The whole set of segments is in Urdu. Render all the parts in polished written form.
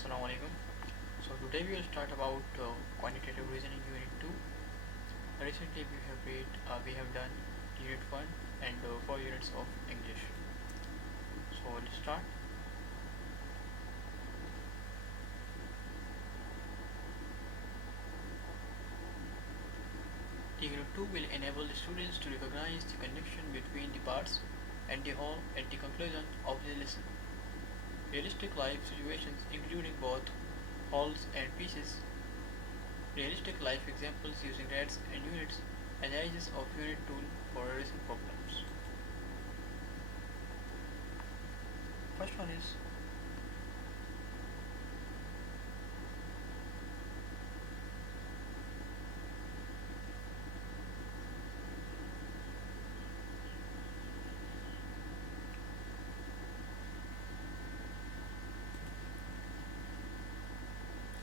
Assalamu alaikum. So today we will start about quantitative reasoning unit 2. Recently we have done unit 1 and 4 units of English. So let's start. The unit 2 will enable the students to recognize the connection between the parts and the whole at the conclusion of the lesson. Realistic life situations including both wholes and pieces. Realistic life examples using rats and units. Analysis of unit tool for recent problems. First one is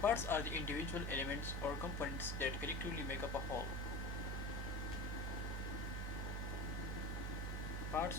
Parts are the individual elements or components that collectively make up a whole. Parts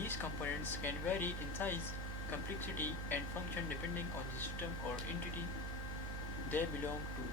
These components can vary in size, complexity and function depending on the system or entity they belong to.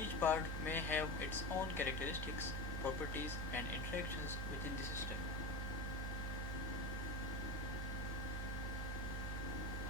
Each part may have its own characteristics, properties and interactions within the system.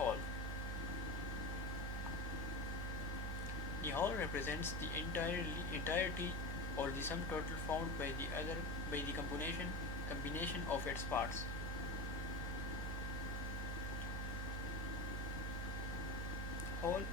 Whole. The whole represents the entirety or the sum total found by the combination of its parts. Whole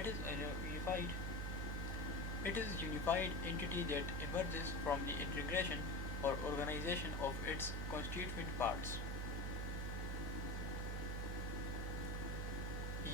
It is unified entity that emerges from the integration or organization of its constituent parts.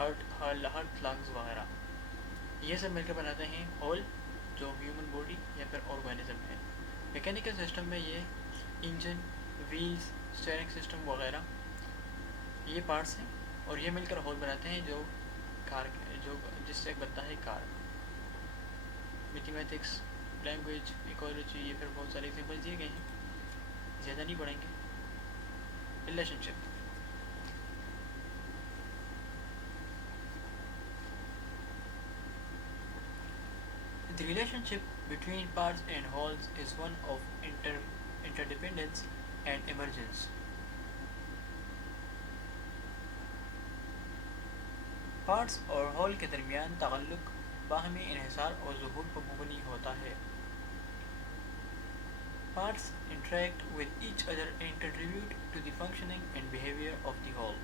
Heart lungs وغیرہ، یہ سب مل کر بناتے ہیں ہول جو ہیومن باڈی یا پھر آرگینزم ہے. میکینیکل سسٹم میں یہ انجن، ویلز، اسٹیئرنگ سسٹم وغیرہ یہ پارٹس ہیں، اور یہ مل کر ہول بناتے ہیں جو کار جو جس سے بنتا ہے کار. میتھمیٹکس، لینگویج، ایکولوجی، یہ پھر بہت سارے ایگزامپل دیے گئے ہیں، زیادہ نہیں پڑھیں گے. Relation ship. The relationship between parts and wholes is one of interdependence and emergence. Parts اور ہول کے درمیان تعلق باہمی انحصار اور ظہور پر مبنی ہوتا ہے. Parts interact with each other and contribute to the functioning and behavior of the whole.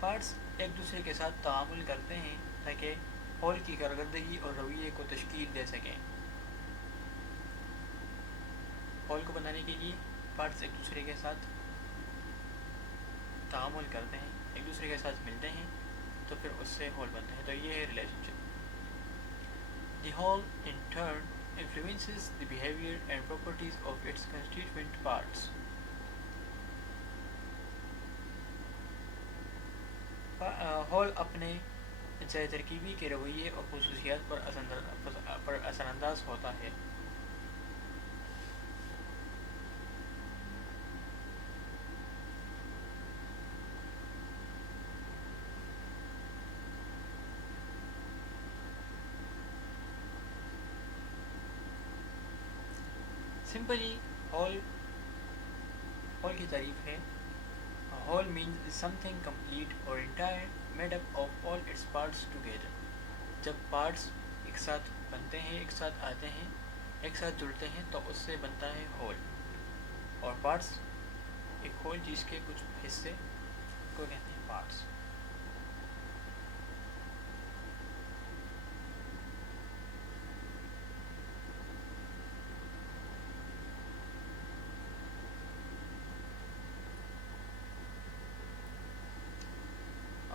Parts ایک دوسرے کے ساتھ تعامل کرتے ہیں تاکہ ہول کی کارکردگی اور رویے کو تشکیل دے سکیں. ہول کو بنانے کے لیے پارٹس ایک دوسرے کے ساتھ تعامل کرتے ہیں، ایک دوسرے کے ساتھ ملتے ہیں، تو پھر اس سے ہول بنتے ہیں. تو یہ ہے relation ship. The whole in turn influences the behavior and properties of its constituent parts. Whole اپنے اجزائے ترکیبی کے رویے اور خصوصیات پر اثر انداز ہوتا ہے. Simply, whole کی تعریف ہے. Whole means something complete or entire made up of all its parts together. جب پارٹس ایک ساتھ بنتے ہیں، ایک ساتھ آتے ہیں، ایک ساتھ جڑتے ہیں، تو اس سے بنتا ہے ہول. اور پارٹس ایک ہول چیز کے کچھ حصے کو کہتے ہیں پارٹس.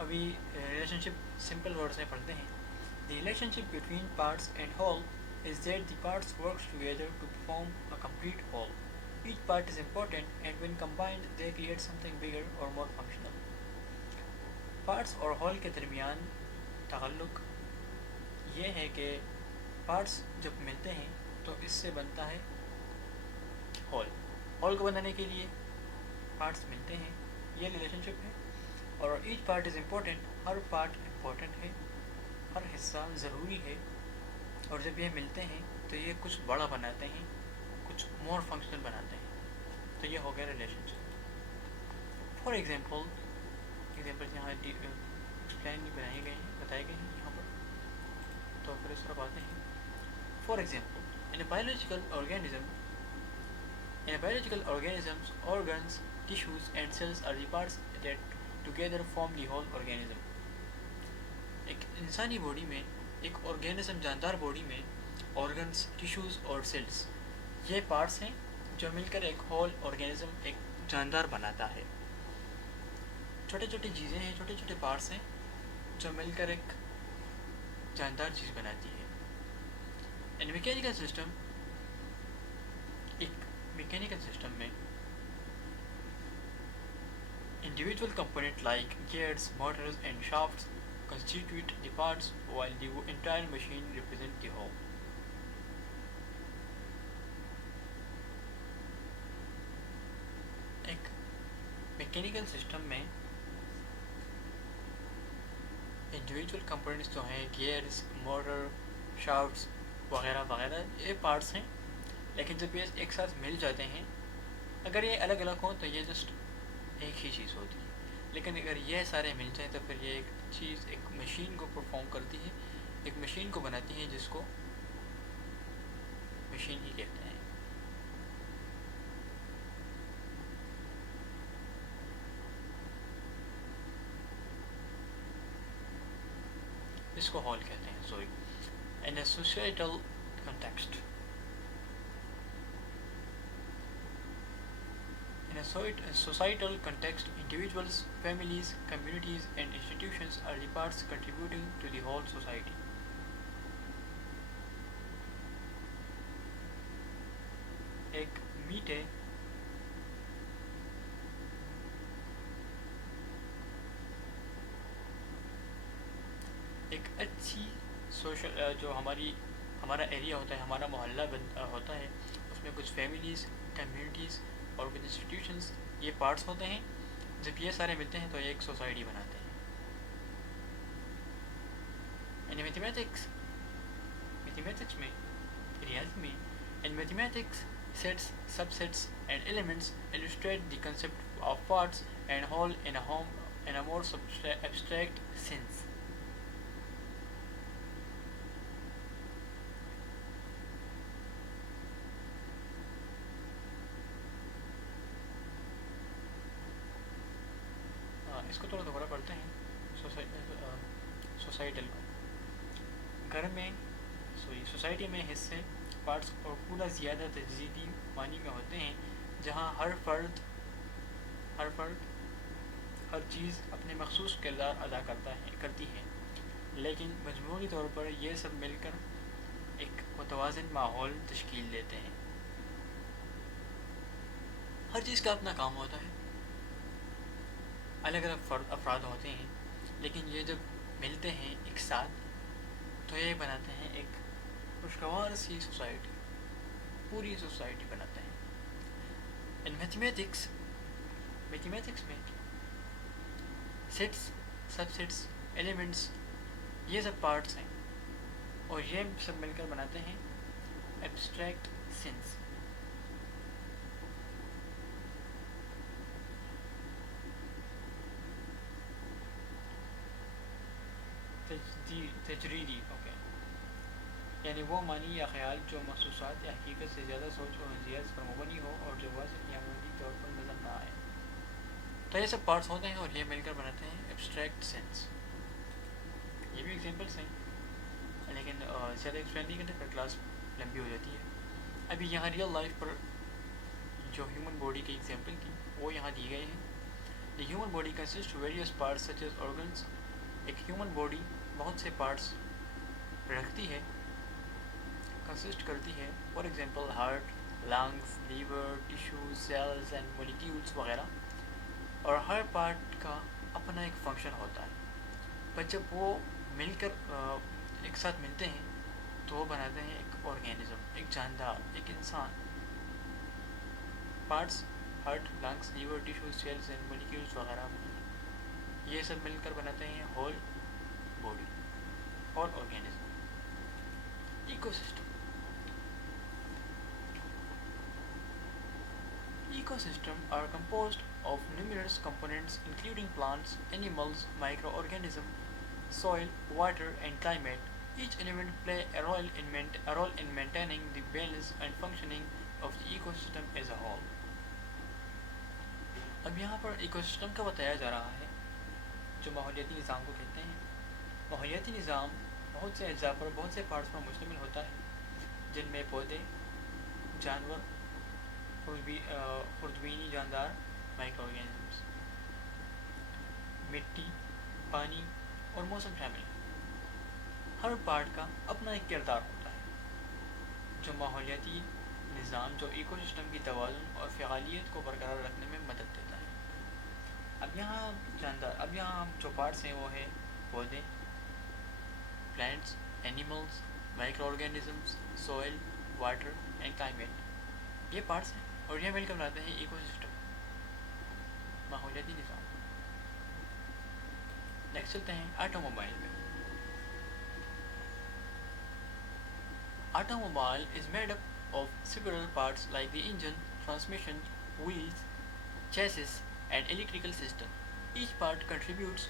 ابھی ریلیشن شپ سمپل ورڈس میں پڑھتے ہیں. The relationship between parts and whole is that the parts work together to form a complete whole. Each part is important and when combined they create something bigger or more functional. Parts اور ہول کے درمیان تعلق یہ ہے کہ پارٹس جب ملتے ہیں تو اس سے بنتا ہے ہول. ہول کو بنانے کے لیے پارٹس ملتے ہیں، یہ ریلیشن شپ ہے. اور each part is important, Hare part important ہے، ہر حصہ ضروری ہے. اور جب یہ ملتے ہیں تو یہ کچھ بڑا بناتے ہیں، کچھ مور فنکشنل بناتے ہیں. تو یہ ہو گیا ریلیشن شپ. فار ایگزامپل یہاں ایکسپلین بنائے گئے ہیں، بتائے گئے ہیں یہاں پر، تو پھر اس طرف آتے ہیں. For example in a biological organisms, organs, tissues and cells are the parts that together form the whole organism. ایک انسانی باڈی میں، ایک آرگینزم جاندار باڈی میں آرگنس، ٹیشوز اور سیلز یہ پارٹس ہیں جو مل کر ایک ہول آرگینزم، ایک جاندار بناتا ہے. چھوٹے چھوٹی چیزیں ہیں، چھوٹے چھوٹے پارٹس ہیں جو مل کر ایک جاندار چیز بناتی ہے. ان میکینیکل سسٹم، ایک میکینیکل سسٹم میں individual components like gears, motors and shafts constitute the parts while the entire machine represents the whole. ایک میکینیکل سسٹم میں انڈیویجول کمپوننٹس جو ہیں گیئرس، موٹر، شافٹس وغیرہ وغیرہ یہ پارٹس ہیں، لیکن جب یہ ایک ساتھ مل جاتے ہیں، اگر یہ الگ الگ ہوں تو یہ جسٹ ایک ہی چیز ہوتی ہے. لیکن اگر یہ سارے مل جائیں تو پھر یہ ایک چیز، ایک مشین کو پرفارم کرتی ہے، ایک مشین کو بناتی ہے جس کو مشین ہی کہتے ہیں. اس کو ہال کہتے ہیں. Sorry. In a societal context, in a societal context, individuals, families, communities, and institutions are the parts contributing to the whole society. ایک میٹے ایک اچھی سوشل جو ہمارا ایریا ہوتا ہے، ہمارا محلہ ہوتا ہے، اس میں کچھ فیملیز، کمیونٹیز اور کچھ انسٹیٹیوشنس یہ پارٹس ہوتے ہیں. جب یہ سارے ملتے ہیں تو ایک سوسائٹی بناتے ہیں. یعنی میتھمیٹکس میں، ریاضی میں، in mathematics, sets, subsets, and elements illustrate the concept of parts and whole in a more abstract sense. اس کو تھوڑا دوبارہ پڑھتے ہیں. سوسائٹل کو گھر میں سوسائٹی میں حصے، پارٹس اور پورا زیادہ تجدیدی معنی میں ہوتے ہیں، جہاں ہر فرد ہر چیز اپنے مخصوص کردار ادا کرتی ہے، لیکن مجموعی طور پر یہ سب مل کر ایک متوازن ماحول تشکیل دیتے ہیں. ہر چیز کا اپنا کام ہوتا ہے، الگ الگ افراد ہوتے ہیں، لیکن یہ جب ملتے ہیں ایک ساتھ تو یہ بناتے ہیں ایک خوشگوار سی سوسائٹی، پوری سوسائٹی بناتے ہیں. ان میتھمیٹکس میں سیٹس، سب سیٹس، ایلیمنٹس یہ سب پارٹس ہیں، اور یہ سب مل کر بناتے ہیں ایبسٹریکٹ سینس. تجریدی، اوکے، یعنی وہ معنی یا خیال جو محسوسات یا حقیقت سے زیادہ سوچ و نظریات پر مبنی ہو اور جو واضح یا عمودی طور پر نظر نہ آئے. تو یہ سب پارٹس ہوتے ہیں اور یہ مل کر بناتے ہیں ایبسٹریکٹ سینس. یہ بھی ایگزامپلس ہیں، لیکن زیادہ ایکسپلین نہیں کرتے، پھر کلاس لمبی ہو جاتی ہے. ابھی یہاں ریئل لائف پر جو ہیومن باڈی کی ایگزامپل تھی وہ یہاں دی گئے ہیں. The human body consist various parts such as organs. ایک ہیومن باڈی بہت سے پارٹس رکھتی ہے، کنسسٹ کرتی ہے. For example heart, lungs, liver, tissues, cells and molecules وغیرہ. اور ہر پارٹ کا اپنا ایک فنکشن ہوتا ہے، پر جب وہ مل کر ایک ساتھ ملتے ہیں تو وہ بناتے ہیں ایک آرگینزم، ایک جاندار، ایک انسان. Parts heart, lungs, liver, tissues, cells and molecules وغیرہ یہ سب مل کر بناتے ہیں ہول باڈی اور organism. Ecosystem. Ecosystem are composed of numerous components including plants, animals, microorganisms, soil, water, and climate. Each element plays a role in maintaining the balance and functioning of the ecosystem as a whole. اب یہاں پر ایکو سسٹم کا بتایا جا رہا ہے جو ماحولیاتی نظام کو کہتے ہیں. ماحولیاتی نظام بہت سے اجزاء پر، بہت سے پارٹس پر مشتمل ہوتا ہے، جن میں پودے، جانور، خوردبینی جاندار، مائکرو آرگینزمس، مٹی، پانی اور موسم شامل ہیں. ہر پارٹ کا اپنا ایک کردار ہوتا ہے جو ماحولیاتی نظام، جو ایکو سسٹم کی توازن اور فعالیت کو برقرار رکھنے میں مدد دیتا ہے. اب یہاں جو پارٹس ہیں وہ ہیں پودے، plants, animals, micro organisms, soil, water and climate. یہ پارٹس ہیں اور یہ مل کر بناتے ہیں ایکو سسٹم، ماحولیاتی نظام. نیکسٹ چلتے ہیں آٹو موبائل میں. Automobile is made up of several parts like the engine, transmission, wheels, chassis, and electrical system. Each part contributes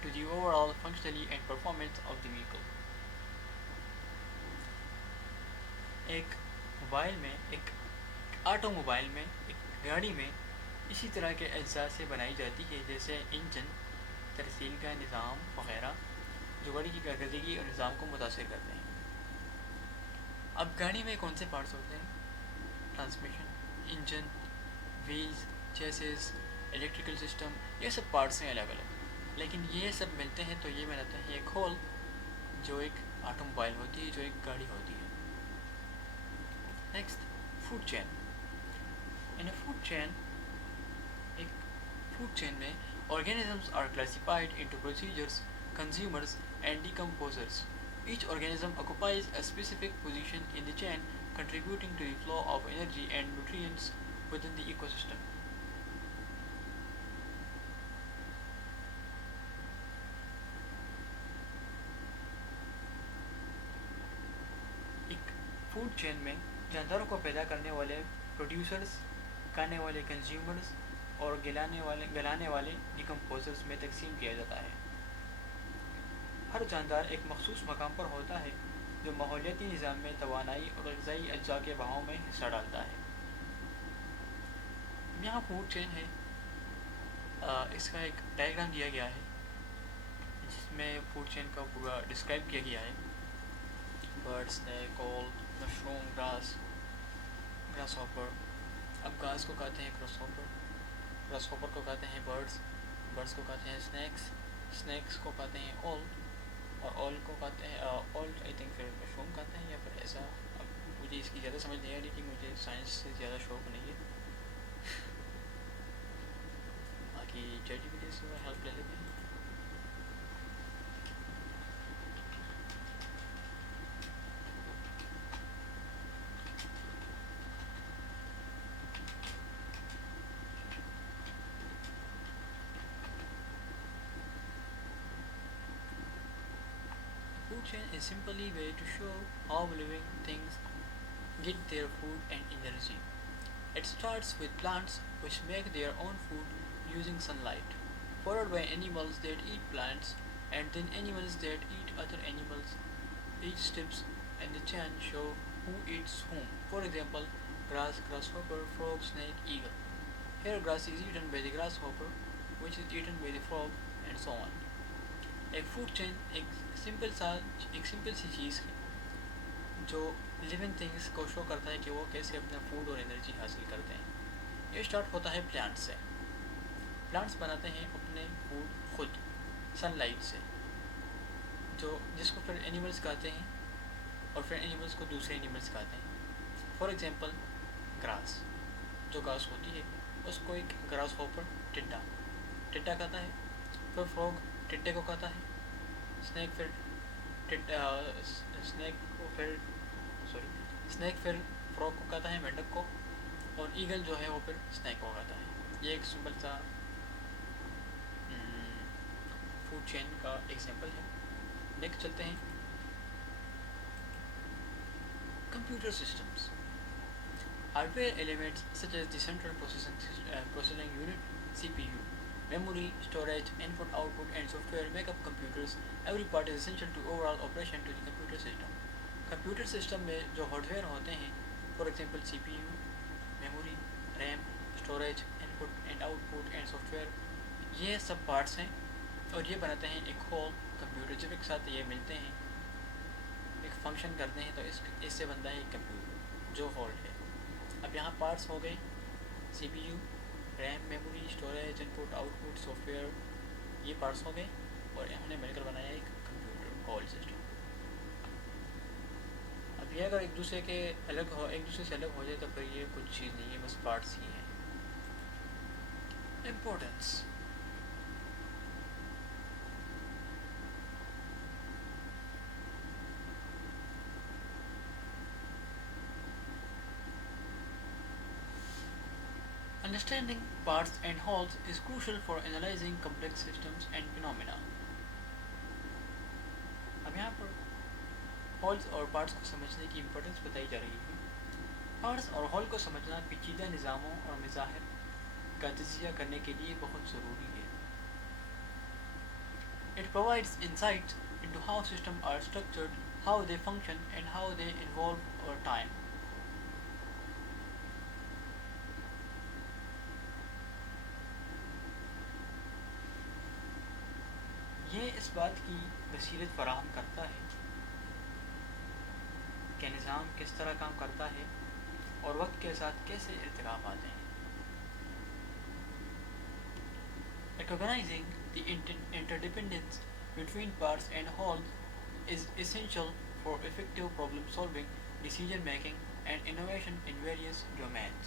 to the overall functionality and performance of the vehicle. ایک آٹو موبائل میں، ایک گاڑی میں اسی طرح کے اجزاء سے بنائی جاتی ہے جیسے انجن، ترسیل کا نظام وغیرہ، جو گاڑی کی کارکردگی اور نظام کو متاثر کرتے ہیں. اب گاڑی میں کون سے پارٹس ہوتے ہیں؟ Transmission, engine, wheels, chassis, electrical system, یہ سب پارٹس ہیں الگ الگ، لیکن یہ سب ملتے ہیں تو یہ بناتے ہیں ایک ہول جو ایک آٹو موبائل ہوتی ہے، جو ایک گاڑی ہوتی ہے۔ Next, food chain. In a food chain, ایک فوڈ چین میں organisms are classified into procedures, consumers, and decomposers. Each organism occupies a specific position in the chain, contributing to the flow of energy and nutrients within the ecosystem. ایک فوڈ چین میں جانداروں کو پیدا کرنے والے پروڈیوسرز، کھانے والے کنزیومرز، اور گلانے والے ڈیکمپوزرز میں تقسیم کیا جاتا ہے۔ ہر جاندار ایک مخصوص مقام پر ہوتا ہے جو ماحولیاتی نظام میں توانائی اور غذائی اجزاء کے بہاؤ میں حصہ ڈالتا ہے۔ یہاں فوڈ چین ہے، اس کا ایک ڈائیگرام دیا گیا ہے جس میں فوڈ چین کا پورا ڈسکرائب کیا گیا ہے۔ برڈ، اسنیک، اول، مشروم، گراس ہاپر۔ اب گھاس کو کہتے ہیں گراس ہاپر کو کہتے ہیں برڈس کو کہتے ہیں اسنیکس کو کہتے ہیں اول، اور اول کو کہتے ہیں اول آئی تھنک پھر مشروم کہتے ہیں یا پھر ایسا۔ اب مجھے اس کی زیادہ سمجھ نہیں آ رہی کہ مجھے سائنس سے زیادہ شوق نہیں ہے، باقی چیٹ جی پی ٹی سے ہیلپ لے لیتے ہیں۔ Food chain is simply a way to show how living things get their food and energy. It starts with plants which make their own food using sunlight, followed by animals that eat plants, and then animals that eat other animals. Each steps in the chain show who eats whom. For example, grass, grasshopper, frog, snake, eagle. Here grass is eaten by the grasshopper, which is eaten by the frog, and so on. ایک فوڈ چین ایک سمپل سی چیز ہے جو لیونگ تھنگس کو شو کرتا ہے کہ وہ کیسے اپنا فوڈ اور انرجی حاصل کرتے ہیں۔ یہ اسٹارٹ ہوتا ہے پلانٹس سے۔ پلانٹس بناتے ہیں اپنے فوڈ خود سن لائٹ سے، جس کو پھر اینیملس کھاتے ہیں، اور پھر اینیملس کو دوسرے اینیملس کھاتے ہیں۔ فار ایگزامپل گراس، جو گھاس ہوتی ہے اس کو ایک گراس ہاپر ٹڈا کھاتا ہے، پھر فروگ ٹڈے کو کھاتا ہے، اسنیک پھر فروگ کو کھاتا ہے، مینڈک کو، اور ایگل جو ہے وہ پھر اسنیک کو کھاتا ہے۔ یہ ایک سمپل سا فوڈ چین کا ایگزامپل ہے۔ نیکسٹ چلتے ہیں، computer systems. Hardware elements such as the central processing unit CPU, memory, storage, input, output, and software make up computers. Every part is essential to overall operation to the computer system. Computer system میں جو ہارڈ ویئر ہوتے ہیں، for example CPU, memory, RAM, storage, input and out put and soft where, یہ سب پارٹس ہیں اور یہ بناتے ہیں ایک ہول کمپیوٹر۔ جب ایک ساتھ یہ ملتے ہیں، ایک فنکشن کرتے ہیں، تو اس سے بنتا ہے ایک کمپیوٹر جو ہول ہے۔ اب یہاں پارٹس ہو گئے CPU، RAM, memory, storage, input, output, software, یہ پارٹس ہو گئے اور ہم نے مل کر بنایا ایک کمپیوٹر ہول سسٹم۔ اب یہ اگر ایک دوسرے سے الگ ہو جائے تو پھر یہ کچھ چیز نہیں ہے، بس پارٹس ہی ہیں۔ Importance. Understanding parts and wholes is crucial for analyzing complex systems and phenomena. اب یہاں پر ہولز اور پارٹس کو سمجھنے کی امپورٹنس بتائی جا رہی ہے۔ پارٹس اور ہول کو سمجھنا پیچیدہ نظاموں اور مظاہر کا تجزیہ کرنے کے لیے بہت ضروری ہے۔ It provides insights into how systems are structured, how they function, and how they evolve over time. یہ اس بات کی بصیرت فراہم کرتا ہے کہ نظام کس طرح کام کرتا ہے اور وقت کے ساتھ کیسے ارتقا پاتے ہیں۔ Recognizing the interdependence between parts and wholes is essential for effective problem solving, decision making, and innovation in various domains.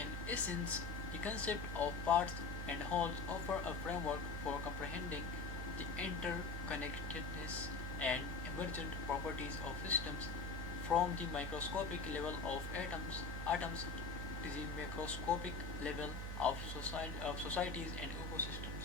In essence, the concept of parts and wholes offer a framework for comprehending the interconnectedness and emergent properties of systems from the microscopic level of atoms to the macroscopic level of societies and ecosystems.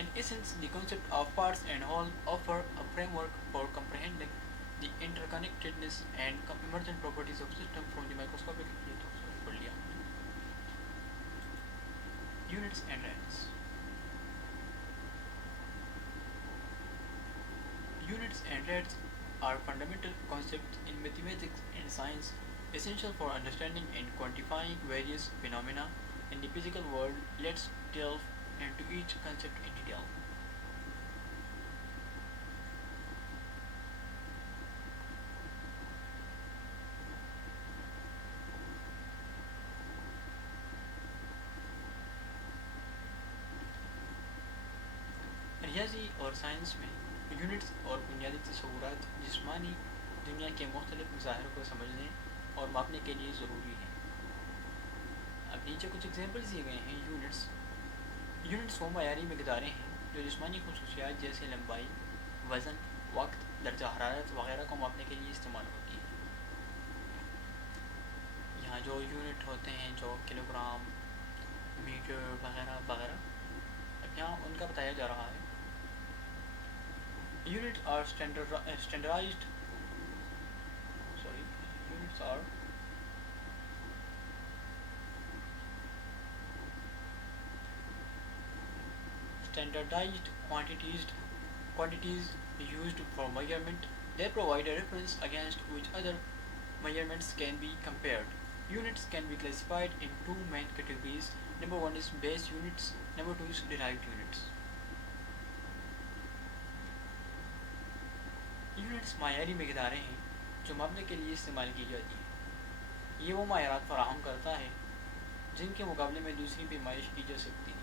In essence, the concept of parts and whole offer a framework for comprehending the interconnectedness and emergent properties of system from the microscopic units and rates. Units and rates are fundamental concepts in mathematics and science essential for understanding and quantifying various phenomena in the physical world. Let's delve into each concept in detail. ریاضی اور سائنس میں یونٹس اور بنیادی تصورات جسمانی دنیا کے مختلف مظاہر کو سمجھنے اور ماپنے کے لیے ضروری ہیں. اب نیچے کچھ ایگزامپلس دیے گئے ہیں. یونٹس وہ معیاری مقداریں ہیں جو جسمانی خصوصیات جیسے لمبائی، وزن، وقت، درجہ حرارت وغیرہ کو ماپنے کے لیے استعمال ہوتی ہیں. یہاں جو یونٹ ہوتے ہیں جو کلو گرام، میٹر وغیرہ وغیرہ، اب یہاں ان کا بتایا جا رہا ہے. Units are standardized. Units are standardized quantities used for measurement. They provide a reference against which other measurements can be compared. Units can be classified in two main categories. Number one is base units. Number two is derived units. Units معیاری مقداریں ہیں جو ماپنے کے لیے استعمال کی جاتی ہیں. یہ وہ معیارات فراہم کرتا ہے جن کے مقابلے میں دوسری پیمائش کی جا سکتی ہے.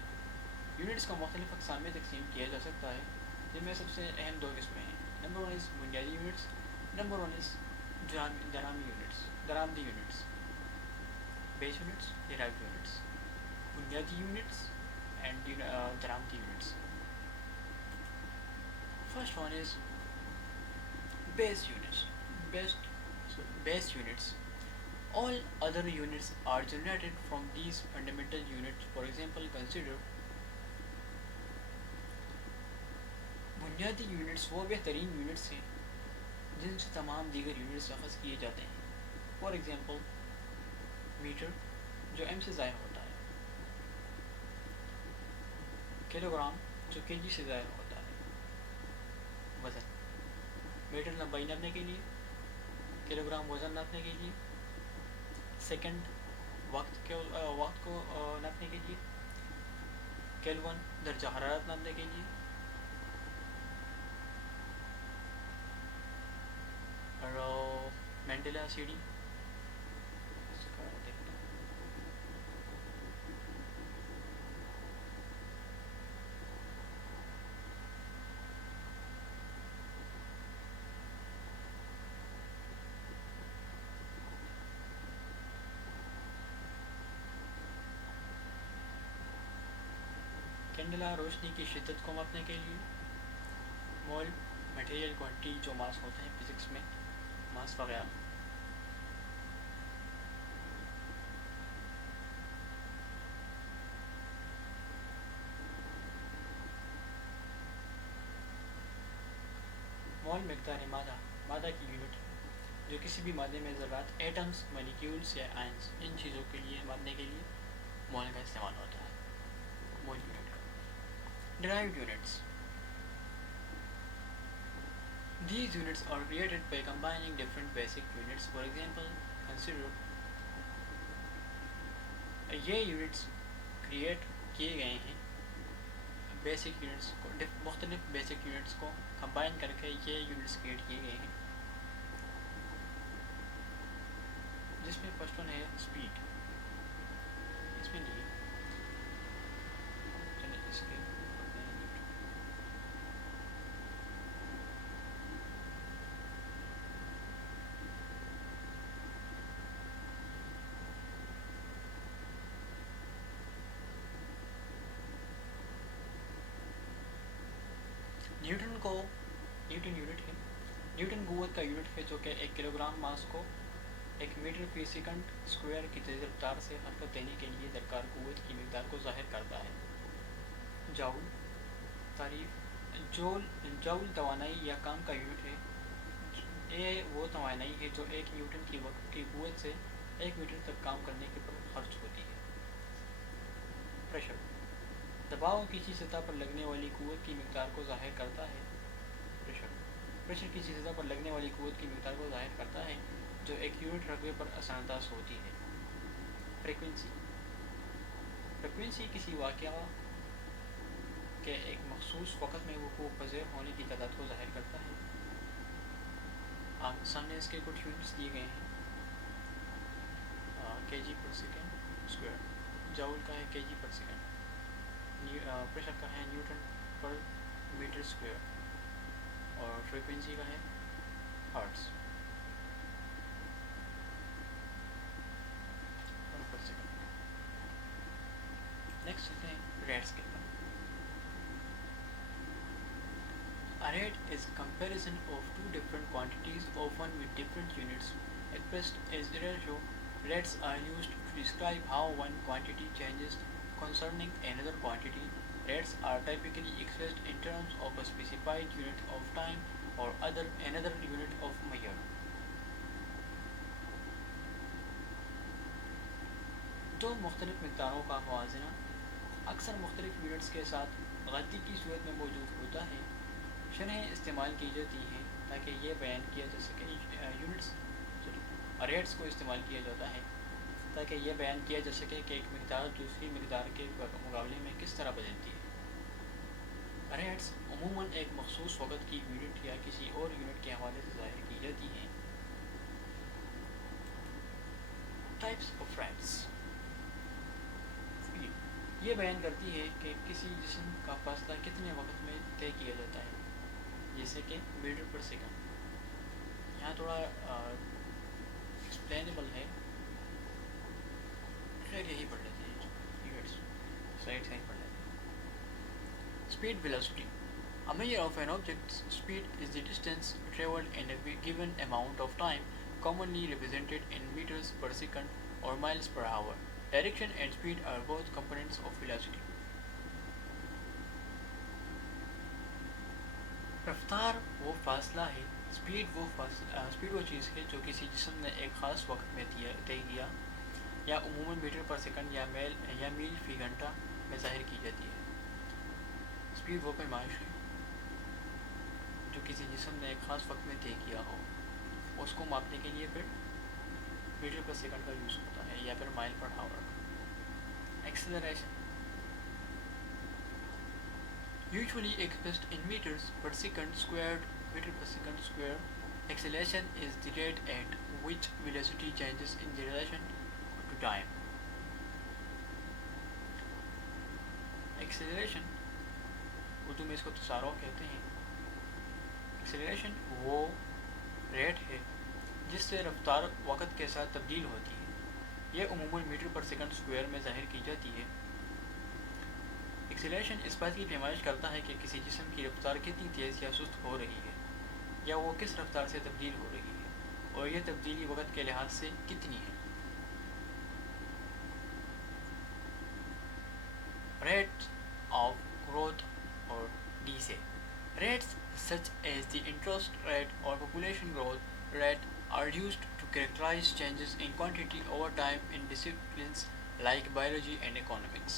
یونٹس کو مختلف اقسام میں تقسیم کیا جا سکتا ہے جن میں سب سے اہم دو قسمیں ہیں. نمبر ون از بنیادی یونٹس. نمبر ون از درآمدی units. Base units, derived units. بنیادی یونٹس اینڈ درآمدی units. First one is base units. All other units are generated from these fundamental units. For example, consider بنیادی یونٹس وہ بہترین یونٹس ہیں جن سے تمام دیگر یونٹس اخذ کیے جاتے ہیں. فار ایگزامپل میٹر جو ایم سے ظاہر ہوتا ہے، کلو گرام جو کے جی سے ظاہر ہوتا ہے. وزن، میٹر لمبائی ناپنے کے لیے، کلو گرام وزن ناپنے کے لیے، سیکنڈ وقت کو ناپنے کے لیے، کیلون درجہ حرارت ناپنے کے لیے، اور مینڈیلا سی ڈی. کینڈلا روشنی کی شدت کو ماپنے کے لیے. مول مٹیریل کوانٹٹی جو ماس ہوتے ہیں فزکس میں، ماس وغیرہ. مول مقدار مادہ کی یونٹ جو کسی بھی مادے میں ذرات ایٹمز مالیکیولز یا آئنس ان چیزوں کے لیے ماننے کے لیے مول کا استعمال ہوتا ہے مول یونٹ کا. Derived units. These units are created by combining different basic units. For example, consider یہ یونٹس کریٹ کیے گئے ہیں بیسک یونٹس کو مختلف بیسک یونٹس کو کمبائن کر کے یہ یونٹس کریٹ کیے گئے ہیں جس میں فرسٹ ون ہے اسپیڈ. اس میں نہیں چلیں اس کے نیوٹن یونٹ ہے. نیوٹن قوت کا یونٹ ہے جو کہ 1 کلو گرام ماس کو 1 میٹر فی سیکنڈ اسکوائر کی تیز رفتار سے حرکت دینے کے لیے درکار قوت کی مقدار کو ظاہر کرتا ہے. جاؤل. تعریف. جاؤل توانائی یا کام کا یونٹ ہے. یہ وہ توانائی ہے جو 1 نیوٹن کی وقت کی قوت سے 1 میٹر تک کام کرنے کے پر خرچ ہوتی ہے. پریشر. دباؤ کسی سطح پر لگنے والی قوت کی مقدار کو ظاہر کرتا ہے. پریشر کسی سطح پر لگنے والی قوت کی مقدار کو ظاہر کرتا ہے جو ایک یونٹ رقبے پر اثر انداز ہوتی ہے. فریکوینسی. فریکوینسی کسی واقعہ کے ایک مخصوص وقت میں وقوع پذیر ہونے کی تعداد کو ظاہر کرتا ہے. سامنے اس کے کچھ یونٹس دیے گئے ہیں. کے جی پر سیکنڈ اسکوائر. جاؤل کا ہے کے جی پر سیکنڈ. پریشر کا ہے نیوٹن پر میٹر اسکوائر اور فریکوینسی کا ہے ہرٹز پر سیکنڈ. نیکسٹ چلتے ہیں ریٹس کے اوپر. A rate is comparison of two different quantities often with different units expressed as a ratio. Rates are used to describe how one quantity changes concerning another quantity. Rates are typically expressed in terms of a specified unit of time or another unit of measure. دو مختلف مقداروں کا موازنہ اکثر مختلف یونٹس کے ساتھ غلطی کی صورت میں موجود ہوتا ہے. شرحیں استعمال کی جاتی ہیں تاکہ یہ بیان کیا جا سکے ریٹس کو استعمال کیا جاتا ہے تاکہ یہ بیان کیا جا سکے کہ ایک مقدار دوسری مقدار کے مقابلے میں کس طرح بدلتی ہے. ریٹس عموماً ایک مخصوص وقت کی یونٹ یا کسی اور یونٹ کے حوالے سے ظاہر کی جاتی ہیں. Types of rates. یہ بیان کرتی ہے کہ کسی جسم کا فاصلہ کتنے وقت میں طے کیا جاتا ہے جیسے کہ میٹر پر سیکنڈ. یہاں تھوڑا ایکسپلینیبل ہے خیر یہی پڑھ لیتے ہیں یونٹس سائڈ سے ہی پڑھ لیتے ہیں. Speed velocity. A measure of an object's speed is the distance traveled in a given amount of time, commonly represented in meters per second or miles per hour. Direction and speed are both components of velocity. رفتار وہ فاصلہ ہے. اسپیڈ وہ چیز ہے جو کسی جسم نے ایک خاص وقت میں طے کیا یا عموماً میٹر پر سیکنڈ یا میل فی گھنٹہ میں ظاہر کی جاتی ہے. اسپیڈ وہ پیمائش ہے جو کسی جسم نے ایک خاص وقت میں طے کیا ہو. اس کو ماپنے کے لیے پھر میٹر پر سیکنڈ کا یوز ہوتا ہے یا پھر مائل پر آور. Acceleration. Usually expressed in meters per second squared, meter per second square, acceleration is the rate at which velocity changes in relation to time. Acceleration Urdu میں اس کو تسارع کہتے ہیں. ایکسلریشن وہ ریٹ ہے جس سے رفتار وقت کے ساتھ تبدیل ہوتی ہے. یہ عموماً میٹر پر سیکنڈ اسکوائر میں ظاہر کی جاتی ہے. ایکسلریشن اس بات کی پیمائش کرتا ہے کہ کسی جسم کی رفتار کتنی تیز یا سست ہو رہی ہے یا وہ کس رفتار سے تبدیل ہو رہی ہے اور یہ تبدیلی وقت کے لحاظ سے کتنی ہے. ریٹ آف گروتھ اور ڈی سے Rates such as the interest rate or population growth rate are used to characterize changes in quantity over time in disciplines like biology and economics.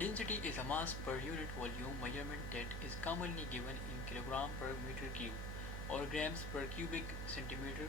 Density is a mass per unit volume measurement that is commonly given in kilogram per meter cube or grams per cubic centimeter.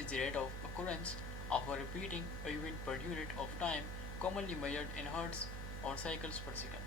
is the rate of occurrence of a repeating event per unit of time, commonly measured in hertz or cycles per second.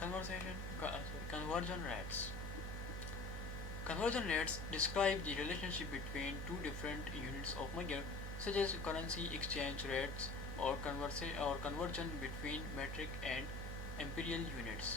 Conversion rates. Conversion rates describe the relationship between two different units of measure, such as currency exchange rates or conversion between metric and imperial units.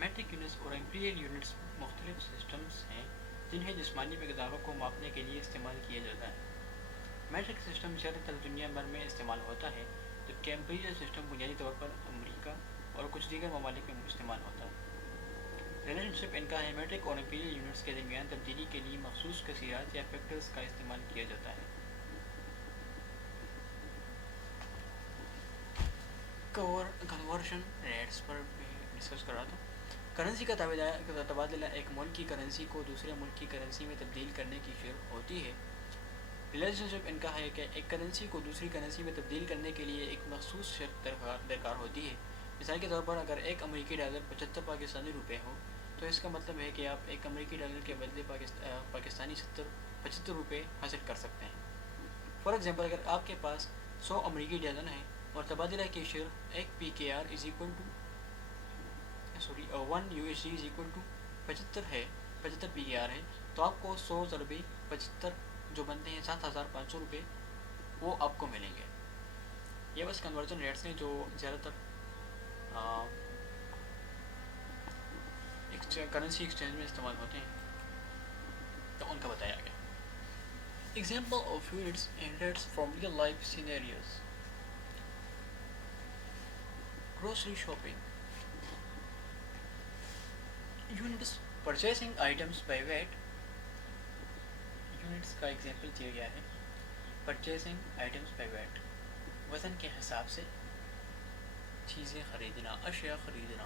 Metric units اور امپیریل یونٹس مختلف سسٹمز ہیں جنہیں جسمانی مقداروں کو ماپنے کے لیے استعمال کیا جاتا ہے. میٹرک سسٹم زیادہ تر دنیا بھر میں استعمال ہوتا ہے جبکہ امپیریل سسٹم بنیادی طور پر امریکہ اور کچھ دیگر ممالک میں استعمال ہوتا ہے. ریلیشن شپ ان کا ہے میٹرک اور امپیریل یونٹس کے درمیان تبدیلی کے لیے مخصوص کثیرات یا فیکٹرز کا استعمال کیا جاتا ہے. کنورشن ریٹس پر بھی ڈسکس کر رہا تھا. کرنسی کا تبادلہ ایک ملک کی کرنسی کو دوسرے ملک کی کرنسی میں تبدیل کرنے کی شرط ہوتی ہے. ریلیشن شپ ان کا ہے کہ ایک کرنسی کو دوسری کرنسی میں تبدیل کرنے کے لیے ایک مخصوص شرط درکار ہوتی ہے. مثال کے طور پر اگر ایک امریکی ڈالر 75 پاکستانی روپے ہو تو اس کا مطلب ہے کہ آپ ایک امریکی ڈالر کے بدلے پاکستانی 75 روپے حاصل کر سکتے ہیں. فار ایگزامپل اگر آپ کے پاس 100 امریکی ڈالر ہیں اور تبادلہ کی شرط 1 PKR is equal to 1 USD is equal to 75 ہے, 75 PKR ہے, تو آپ کو 100 ضربے 75 جو بنتے ہیں 7500 روپے وہ آپ کو ملیں گے. یہ بس کنورژن ریٹس ہیں جو زیادہ تر کرنسی ایکسچینج میں استعمال ہوتے ہیں, تو ان کا بتایا گیا. Example of units and rates from real life scenarios. Grocery shopping units purchasing items by weight. Units کا ایگزامپل دیا گیا ہے پرچیسنگ آئٹمس بائی ویٹ, وزن کے حساب سے چیزیں خریدنا, اشیاء خریدنا.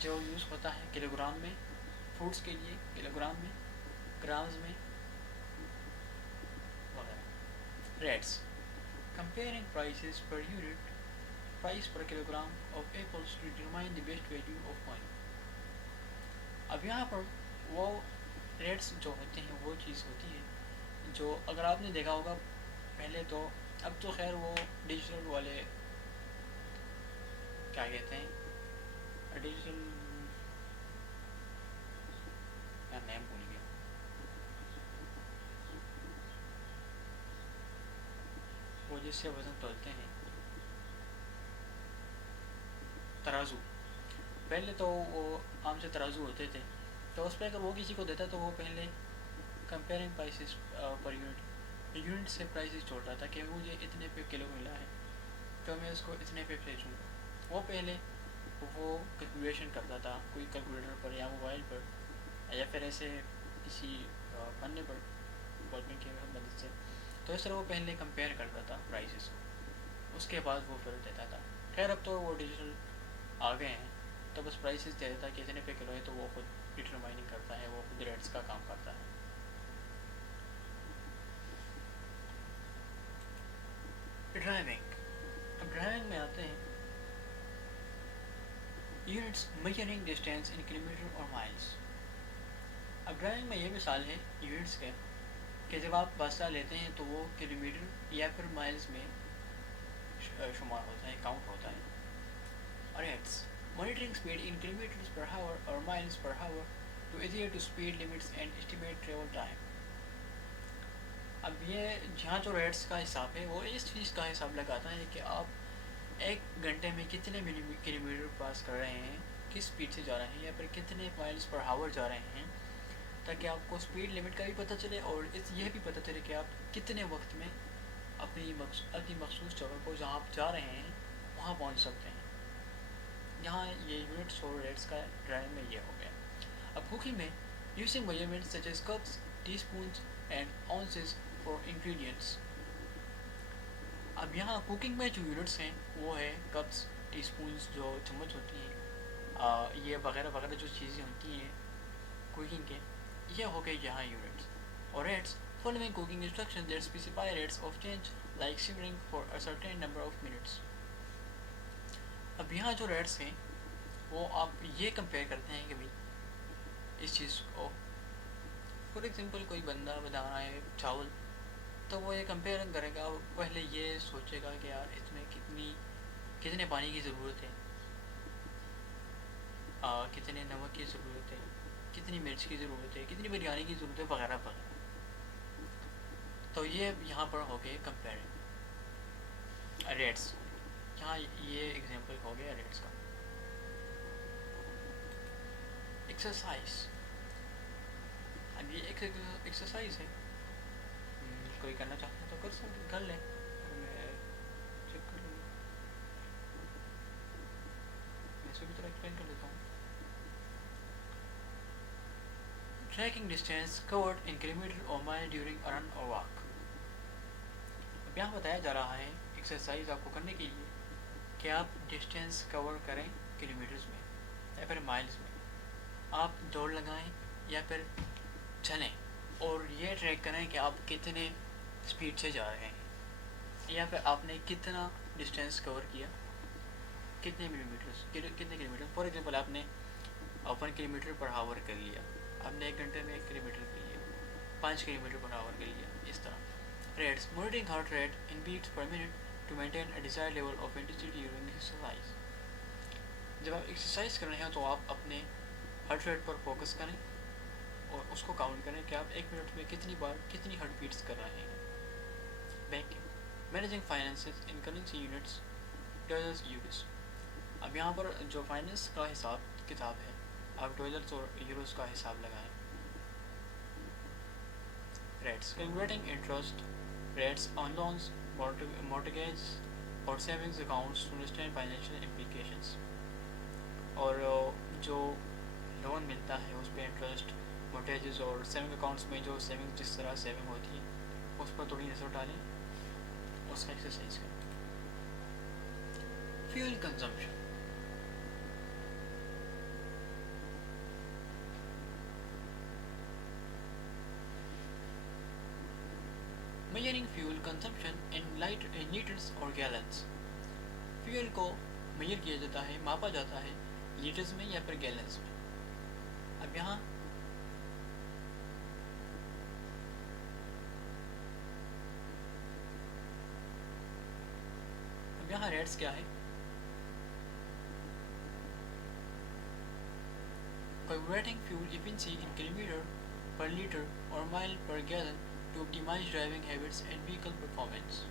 جو یوز ہوتا ہے کلو گرام میں, فروٹس کے لیے کلو گرام میں, گرامز میں وغیرہ. Rates comparing prices per unit, price per kilogram of apples to determine the best value of money. اب یہاں پر وہ ریٹس جو ہوتے ہیں وہ چیز ہوتی ہے جو اگر آپ نے دیکھا ہوگا پہلے تو, اب تو خیر وہ ڈیجیٹل والے کیا کہتے ہیں ڈیجیٹل نیم بھول گیا, وہ جس سے وزن تولتے ہیں, ترازو. پہلے تو وہ عام سے ترازو ہوتے تھے, تو اس پہ اگر وہ کسی کو دیتا تو وہ پہلے کمپیئرنگ پرائسز پر یونٹ سے پرائسز چھوڑتا تھا کہ مجھے اتنے پہ کلو ملا ہے تو میں اس کو اتنے پہ بیچوں گا. وہ پہلے وہ کیلکولیشن کرتا تھا کوئی کیلکولیٹر پر یا موبائل پر یا پھر ایسے کسی پنے پر بال پین کی مدد سے, تو اس طرح وہ پہلے کمپیئر کرتا تھا پرائسز کو, اس کے بعد وہ پھر دیتا تھا. خیر اب تو وہ ڈیجیٹل آ گئے ہیں تو بس پرائسز دے دیتا ہے کہ اتنے پہ کلو ہے تو وہ خود ڈٹرمائننگ کرتا ہے, وہ خود ریٹس کا کام کرتا ہے. ڈرائیونگ. اب ڈرائیونگ میں آتے ہیں units measuring distance in kilometre اور مائلس. اب ڈرائیونگ میں یہ مثال ہے یونٹس کے کہ جب آپ فاصلہ لیتے ہیں تو وہ کلو میٹر یا پھر مائلس میں شمار ہوتا ہے, کاؤنٹ ہوتا ہے. Rates monitoring speed in kilometers per hour or miles per hour to adhere to speed limits and estimate travel time. اب یہ جہاں جو ریٹس کا حساب ہے وہ اس چیز کا حساب لگاتا ہے کہ آپ ایک گھنٹے میں کتنے کلو میٹر پاس کر رہے ہیں, کس سپیڈ سے جا رہے ہیں, یا پھر کتنے مائلس پر ہاور جا رہے ہیں, تاکہ آپ کو سپیڈ لمٹ کا بھی پتہ چلے اور یہ بھی پتہ چلے کہ آپ کتنے وقت میں اپنی مخصوص جگہ کو جہاں آپ جا رہے ہیں وہاں پہنچ سکتے ہیں. یہاں یہ یونٹس اور ریٹس کا ڈرائیونگ میں یہ ہو گیا. اب کوکنگ میں using measurements such as cups, teaspoons and ounces for ingredients. اب یہاں کوکنگ میں جو یونٹس ہیں وہ ہے کپس, ٹی اسپونس جو چمچ ہوتی ہیں, یہ وغیرہ وغیرہ جو چیزیں ہوتی ہیں کوکنگ کے, یہ ہو گئے یہاں یونٹس. اور rates following cooking instructions that specify rates of change like simmering for a certain number of minutes. اب یہاں جو ریٹس ہیں وہ آپ یہ کمپیئر کرتے ہیں کہ بھائی اس چیز کو, فار ایگزامپل کوئی بندہ بنا رہا ہے چاول, تو وہ یہ کمپیئر کرے گا, پہلے یہ سوچے گا کہ یار اس میں کتنے پانی کی ضرورت ہے, کتنے نمک کی ضرورت ہے, کتنی مرچ کی ضرورت ہے, کتنی بریانی کی ضرورت ہے, وغیرہ وغیرہ. تو یہ یہاں پر ہو گئے کمپیئرنگ ریٹس. یہاں یہ ایگزامپل ہو گیا ریٹس کا. ایکسرسائز. اب یہ ایک ایکسرسائز ہے. کوئی کرنا چاہتا ہے تو کر لیں. میں چیک کر لوں گا. میں اس کو بھی طرح ایکسپلین کر دیتا ہوں. ٹریکنگ ڈسٹینس کورڈ ان کلو میٹر اور مائل ڈیورنگ رن اور واک. اب یہاں بتایا جا رہا ہے ایکسرسائز آپ کو کرنے کے لیے کہ آپ ڈسٹینس کور کریں کلو میٹرز میں یا پھر مائلز میں. آپ دوڑ لگائیں یا پھر چلیں اور یہ ٹریک کریں کہ آپ کتنے اسپیڈ سے جا رہے ہیں یا پھر آپ نے کتنا ڈسٹینس کور کیا, کتنے کلو میٹر. فار ایگزامپل آپ نے 1 کلو میٹر پر آور کر لیا, آپ نے 1 گھنٹے میں 1 کلو میٹر کر لیا, 5 کلو میٹر پر آور کر لیا. اس طرح rates monitoring heart rate in beats per minute to maintain a desire level of intensity during exercise. جب آپ ایکسرسائز کر رہے ہیں تو آپ اپنے ہارٹ ریٹ پر فوکس کریں اور اس کو کاؤنٹ کریں کہ آپ 1 منٹ میں کتنی بار کتنی ہارٹ بیٹس کر رہے ہیں. بینکنگ مینیجنگ فائنینسز ان کرنسی یونٹس ڈالرز یوروز. اب یہاں پر جو فائنینس کا حساب کتاب ہے آپ ڈالرز اور یوروز کا حساب لگائیں. Rates calculating interest rates on loans, mortgage اور savings accounts to understand financial implications. اور جو لون ملتا ہے اس پہ انٹرسٹ, مورٹیجز اور سیونگ اکاؤنٹس میں جو سیونگ جس طرح سیونگ ہوتی ہے اس پر تھوڑی نظر ڈالیں, اس کا ایکسرسائز کریں. Fuel consumption. Measuring fuel consumption in litres اور گیلنس. فیول کو میجر کیا جاتا ہے, ماپا جاتا ہے لیٹرز میں یا پھر گیلنس میں. اب یہاں ریٹس کیا ہے؟ Calculating fuel efficiency in kilometer per liter or mile per gallon to optimize driving habits and vehicle performance.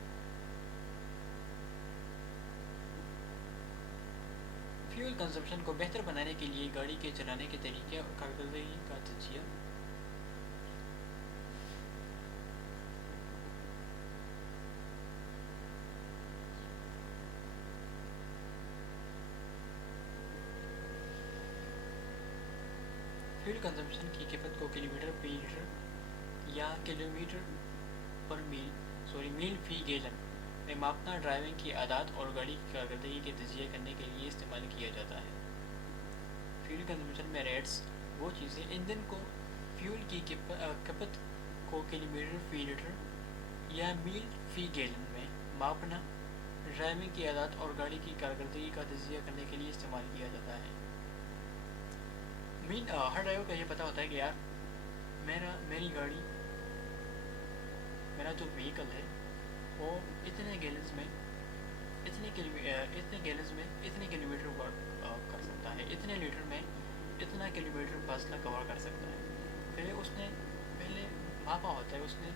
Fuel consumption کو بہتر بنانے کے لیے گاڑی کے چلانے کے طریقے اور کارکردگی کا تجزیہ. فیول کنزمپشن کی کھپت کو کلومیٹر فی لیٹر یا میل فی گیلن میں ماپنا ڈرائیونگ کی عادات اور گاڑی کی کارکردگی کے تجزیہ کرنے کے لیے استعمال کیا جاتا ہے. فیول کنزمپشن میں ریٹس وہ چیزیں ایندھن کو فیول کی کھپت کو کلومیٹر فی لیٹر یا میل فی گیلن میں ماپنا ڈرائیونگ کی عادات اور گاڑی کی کارکردگی کا تجزیہ کرنے کے لیے استعمال کیا جاتا ہے. ہر ڈرائیور کو یہ پتہ ہوتا ہے کہ یار میری گاڑی, میرا جو وہیکل ہے وہ اتنے گیلنز میں اتنے کلو میٹر کر سکتا ہے, اتنے لیٹر میں اتنا کلو میٹر فاصلہ کور کر سکتا ہے. پھر اس نے پہلے ماپا ہوتا ہے, اس نے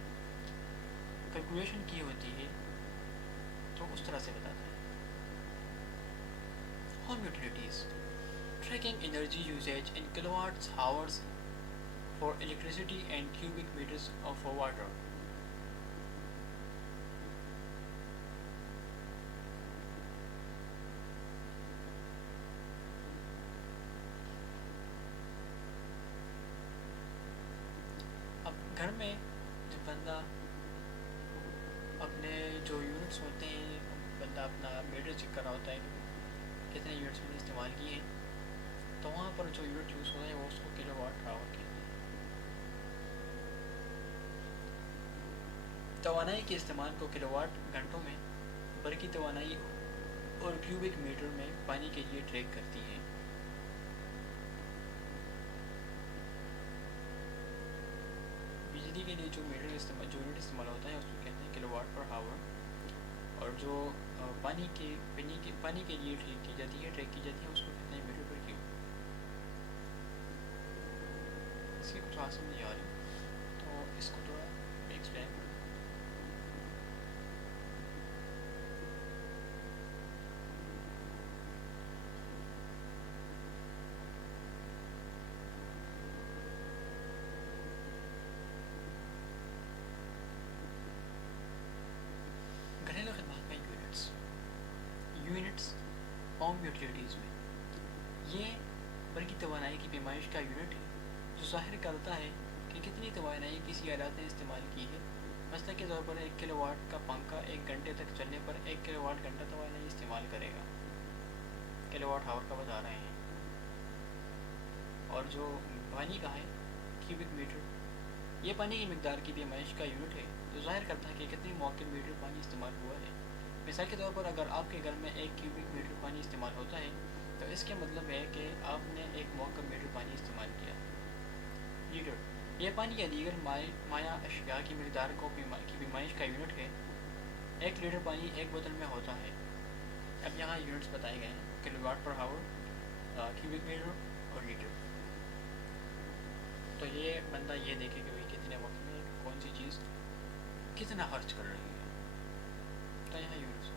کیلکولیشن کی ہوتی ہے, تو اس طرح سے بتاتا ہے. Home utilities tracking energy usage in kilowatts hours for electricity and cubic meters for water. اب گھر میں جب بندہ اپنے جو یونٹس ہوتے ہیں, بندہ اپنا میٹر چیک کر رہا ہوتا ہے کہ کتنے یونٹس میں نے استعمال کیے ہیں, تو وہاں پر جو یونٹ یوز ہو رہے ہیں وہ اس کو کلو واٹ آور کہتے ہیں. توانائی کے استعمال کو کلو واٹ گھنٹوں میں, برقی توانائی اور کیوبک میٹر میں پانی کے لیے ٹریک کرتی ہیں. بجلی کے لیے جو یونٹ استعمال ہوتا ہے اس کو کہتے ہیں کلو واٹ پر آور, اور جو پانی کے لیے ٹریک کی جاتی ہے اس کو کہتے ہیں میٹر پر کیوب. اس کی کچھ حاصل نہیں آ رہی تو اس کو تھوڑا ایکسپلین کروں. یوٹیلیٹیز میں. یہ برقی توانائی کی پیمائش کا یونٹ ہے جو ظاہر کرتا ہے کہ کتنی توانائی کسی آلات نے استعمال کی ہے. مثلا کے طور پر 1 کلو واٹ کا پنکھا 1 گھنٹے تک چلنے پر 1 کلو واٹ گھنٹہ توانائی استعمال کرے گا. کلو واٹ آور کا بتا رہے ہیں. اور جو پانی کا ہے کیوبک میٹر, یہ پانی کی مقدار کی پیمائش کا یونٹ ہے جو ظاہر کرتا ہے کہ کتنی موقع میٹر پانی استعمال ہوا ہے. مثال کے طور پر اگر آپ کے گھر میں 1 کیوبک میٹر پانی استعمال ہوتا ہے تو اس کے مطلب ہے کہ آپ نے 1 موقع میٹر پانی استعمال کیا. لیٹر, یہ پانی یا دیگر مائع اشیاء کی مقدار کی پیمائش کا یونٹ ہے. 1 لیٹر پانی 1 بوتل میں ہوتا ہے. اب یہاں یونٹس بتائے گئے ہیں, kilowatt per hour, cubic metre اور لیٹر. تو یہ بندہ یہ دیکھے کہ بھائی کتنے وقت میں کون سی چیز کتنا خرچ کر رہی ہے. تو یہاں units.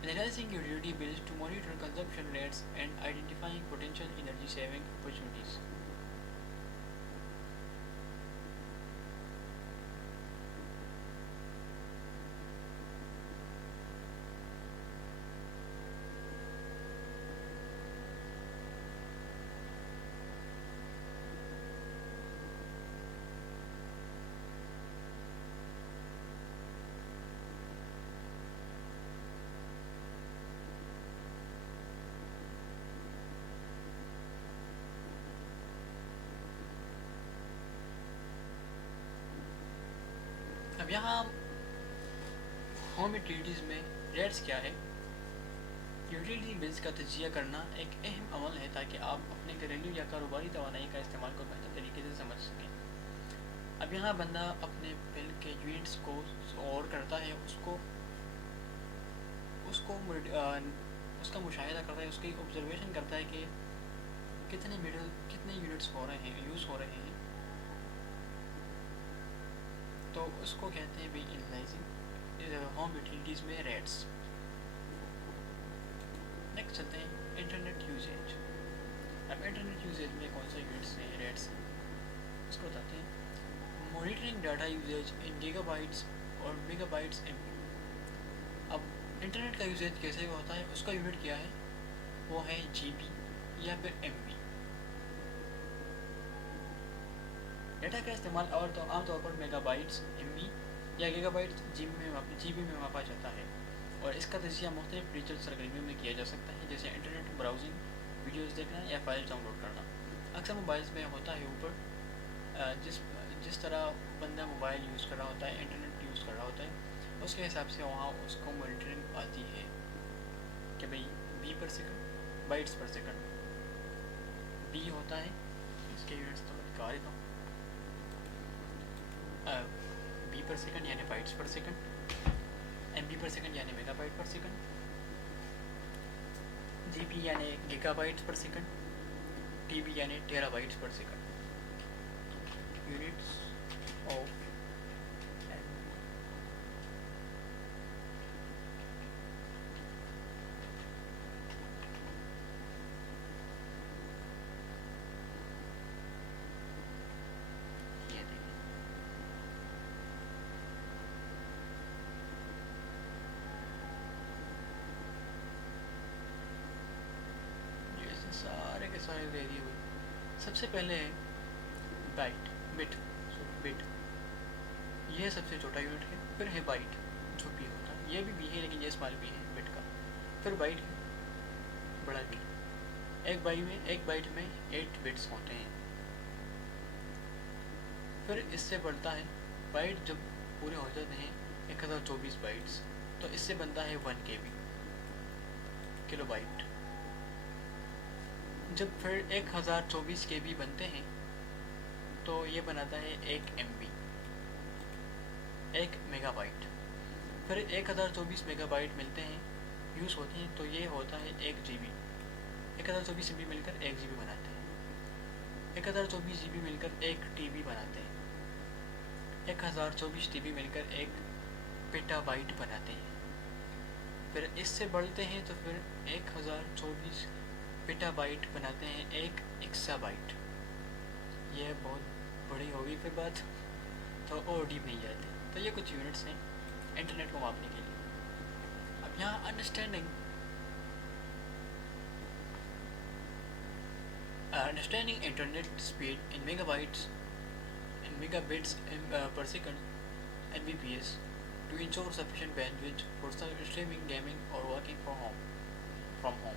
Analyzing utility bills to monitor consumption rates and identifying potential energy saving opportunities. اب یہاں ہوم یوٹیلیٹیز میں ریٹس کیا ہے. یوٹیلیٹی بلز کا تجزیہ کرنا ایک اہم عمل ہے تاکہ آپ اپنے گھریلو یا کاروباری توانائی کا استعمال کو بہتر طریقے سے سمجھ سکیں. اب یہاں بندہ اپنے بل کے یونٹس کو غور کرتا ہے, اس کا مشاہدہ کرتا ہے, اس کی آبزرویشن کرتا ہے کہ کتنے یونٹس یوز ہو رہے ہیں. تو اس کو کہتے ہیں بھی انالائزنگ ہوم یوٹیلیٹیز میں ریٹس. نیکسٹ چلتے ہیں انٹرنیٹ یوزیج. اب انٹرنیٹ یوزیج میں کون سے یونٹس ہیں, ریٹس ہیں, اس کو بتاتے ہیں. مانیٹرنگ ڈاٹا یوزیج ان گیگا بائٹس اور میگا بائٹس ایم بی. اب انٹرنیٹ کا یوزیج کیسے ہوتا ہے, اس کا یونٹ کیا ہے, وہ ہے جی بی یا پھر ایم بی. ڈیٹا کا استعمال عام طور پر میگا بائٹس ایم بی یا گیگا بائٹس جی بی میں ماپا جاتا ہے, اور اس کا تجزیہ مختلف ڈیجیٹل سرگرمیوں میں کیا جا سکتا ہے, جیسے انٹرنیٹ براؤزنگ, ویڈیوز دیکھنا یا فائلز ڈاؤن لوڈ کرنا. اکثر موبائلز میں ہوتا ہے اوپر جس طرح بندہ موبائل یوز کر رہا ہوتا ہے, انٹرنیٹ یوز کر رہا ہوتا ہے, اس کے حساب سے وہاں اس کو مانیٹرنگ آتی ہے کہ بھئی B per second, bytes per second. B ہوتا ہے, اس کے یونٹس تو نکال دیتا ہوں, بی پر سیکنڈ یعنی bytes per second, M B per second یعنی megabyte per second, G B یعنی gigabytes per second, T B یعنی terabytes per second. Units of سارے دے دیے ہوئے. سب سے پہلے ہے بٹ. یہ سب سے چھوٹا یونٹ ہے. پھر ہے بائٹ جو بھی ہوتا ہے, یہ بھی ہے لیکن یہ اسمال بھی ہے بٹ کا. پھر بائٹ ہے بڑا بی. ایک بائٹ میں 8 بٹس ہوتے ہیں. پھر اس سے بڑھتا ہے بائٹ. جب پورے ہو جاتے ہیں 1024 بائٹس, تو اس سے بنتا ہے 1 کے بی, کلو بائٹ. جب پھر 1024 کے بی بنتے ہیں تو یہ بناتا ہے 1 ایم بی, 1 میگا بائٹ. پھر 1024 میگا بائٹ ملتے ہیں, یوز ہوتے ہیں, تو یہ ہوتا ہے 1 جی بی. 1024 ایم بی مل کر 1 جی بی بناتے ہیں. 1024 جی بی مل کر 1 ٹی بی بناتے ہیں. 1024 ٹی بی مل کر 1 پیٹا بائٹ بناتے ہیں. پھر اس سے بڑھتے ہیں تو پھر 1024 پیٹا بائٹ بناتے ہیں 1 ایکسا بائٹ. یہ بہت بڑی ہوگی پھر بات, تو اور ڈیپ نہیں جاتے. تو یہ کچھ یونٹس ہیں انٹرنیٹ کو ماپنے کے لیے. اب یہاں understanding Understanding internet speed in megabits per second (Mbps) to ensure sufficient bandwidth for streaming, gaming, or working from home.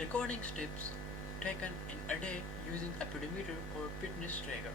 recording steps taken in a day using a pedometer or fitness tracker।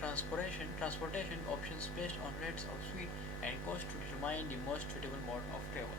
transportation options based on rates of speed and cost to determine the most suitable mode of travel।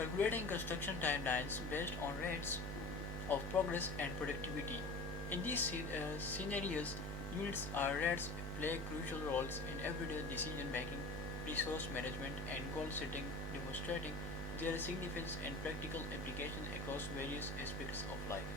calculating construction timelines based on rates of progress and productivity. In these scenarios, units or rates play crucial roles in everyday decision making, resource management, and goal setting, demonstrating their significance and practical application across various aspects of life.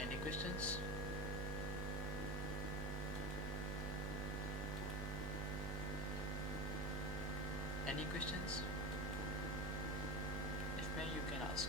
Any questions? Any questions? If may, you can ask.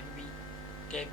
MB, KB,